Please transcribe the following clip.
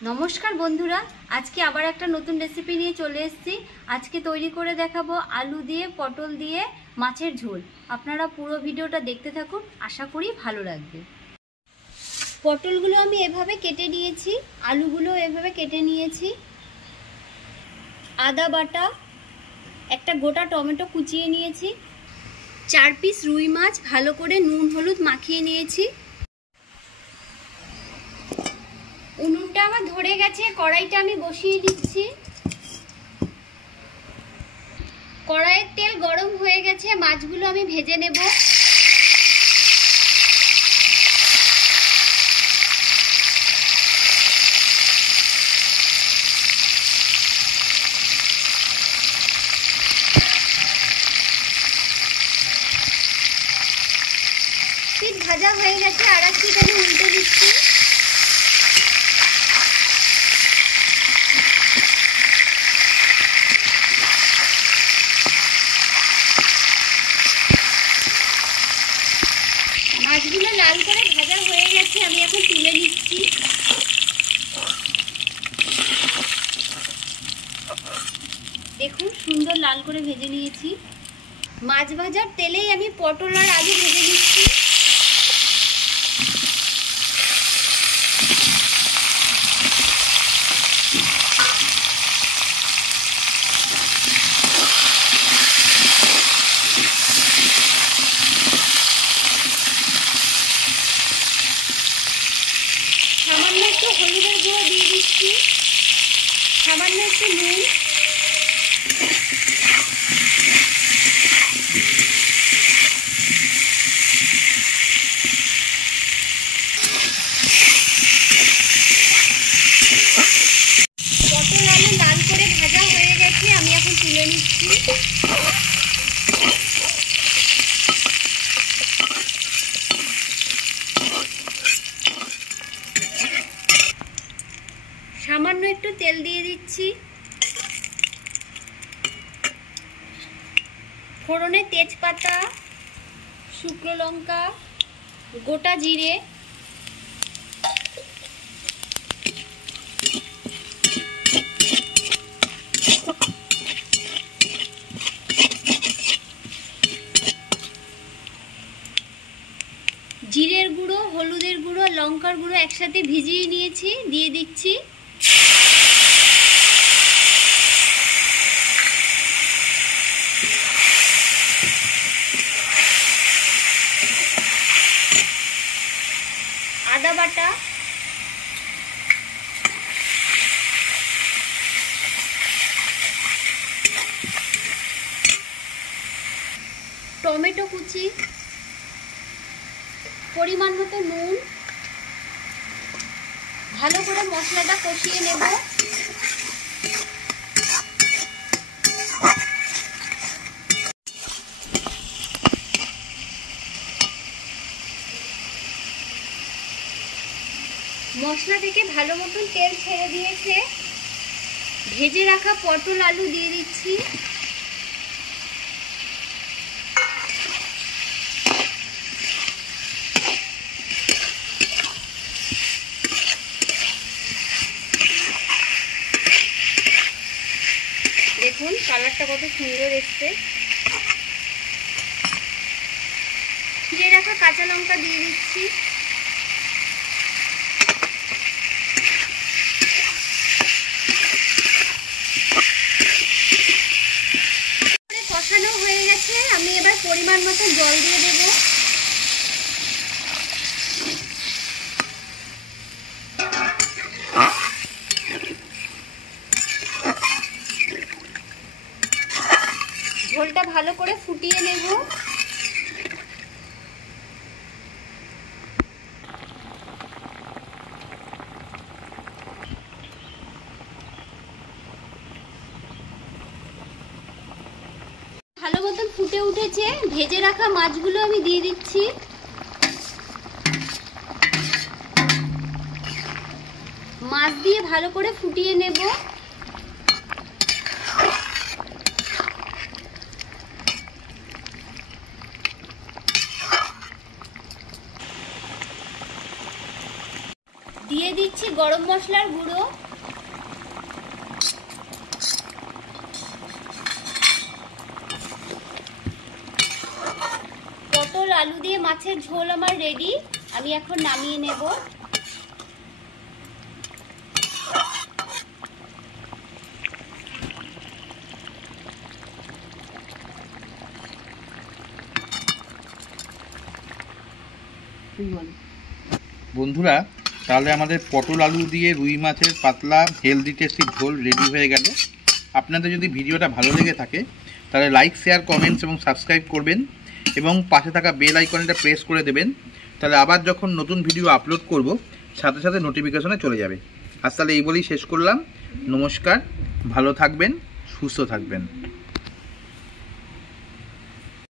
नमस्कार बंधुरा आज के आबार एक नतून रेसिपि निये चले एसेछि। आज के तैरी करे देखाबो आलू दिए पटल दिए माछेर झोल। आपनारा पुरो भिडियोटा देखते थाकुन, आशा करी भालो लागबे। पटलगुलो आमी एभाবে केटे निয়েছি, आलूगुलो एभाবে केटे निয়েছি। आदा बाटा, একটা গোটা টমেটো কুচিয়ে নিয়েছি, 4 পিস রুই মাছ ভালো করে নুন হলুদ মাখিয়ে নিয়েছি। উনুনটা আমার ধরে গেছে, কড়াইটা আমি বসিয়ে দিচ্ছি। কড়াইয়ের তেল গরম হয়ে গেছে, মাছগুলো আমি ভেজে নেব। পিঠ ভাজা হয়ে গেছে, আর এক পিঠ আমি উল্টে দিচ্ছি। মাছগুলো লাল করে ভাজা হয়ে গেছে, আমি এখন তুলে নিচ্ছি। দেখুন সুন্দর লাল করে ভেজে নিয়েছি। মাছ ভাজার তেলেই আমি পটল আর আলু ভেজে নিচ্ছি। সামান্য একটু হলুদের গুঁড়ো দিয়ে দিচ্ছি, সামান্য একটু নুন, পটল আলু লাল করে ভাজা হয়ে গেছে, আমি এখন তুলে নিচ্ছি। সামান্য একটু তেল দিয়ে দিচ্ছি। ফোড়নে তেজপাতা, শুকনো লঙ্কা, গোটা জিরে, জিরের গুঁড়ো, হলুদের গুঁড়ো, লঙ্কার গুঁড়ো একসাথে ভিজিয়ে নিয়েছি, দিয়ে দিচ্ছি। আদা বাটা, টমেটো কুচি, পরিমাণ মতো নুন, ভালো করে মশলাটা কষিয়ে নেব। মশলা থেকে ভালো মতন তেল ছেড়ে দিয়েছে, ভেজে রাখা পটল আলু দিয়ে দিচ্ছি। দেখুন কালারটা কত সুন্দর এসছে। ভেজে রাখা কাঁচা লঙ্কা দিয়ে দিচ্ছি। কষানো হয়ে গেছে, আমি এবার পরিমাণ মতো জল দিয়ে দেব। ঝোলটা ভালো করে ফুটিয়ে নেব। ভালো মতন ফুটে উঠেছে, ভেজে রাখা মাছগুলো আমি দিয়ে দিচ্ছি। মাছ দিয়ে ভালো করে ফুটিয়ে নেব। দিয়ে দিচ্ছি গরম মশলার গুঁড়ো, পটল আলু দিয়ে মাছের ঝোল আমার রেডি। আমি এখন নামিয়ে নেব। বন্ধুরা, তাহলে আমাদের পটল আলু দিয়ে রুই মাছের পাতলা হেলদি টেস্টি ঝোল রেডি হয়ে গেল। আপনাদের যদি ভিডিওটা ভালো লেগে থাকে তাহলে লাইক, শেয়ার, কমেন্টস এবং সাবস্ক্রাইব করবেন এবং পাশে থাকা বেল আইকনটা প্রেস করে দেবেন। তাহলে আবার যখন নতুন ভিডিও আপলোড করব সাথে সাথে নোটিফিকেশনে চলে যাবে। আজ তাহলে এই বলেই শেষ করলাম। নমস্কার, ভালো থাকবেন, সুস্থ থাকবেন।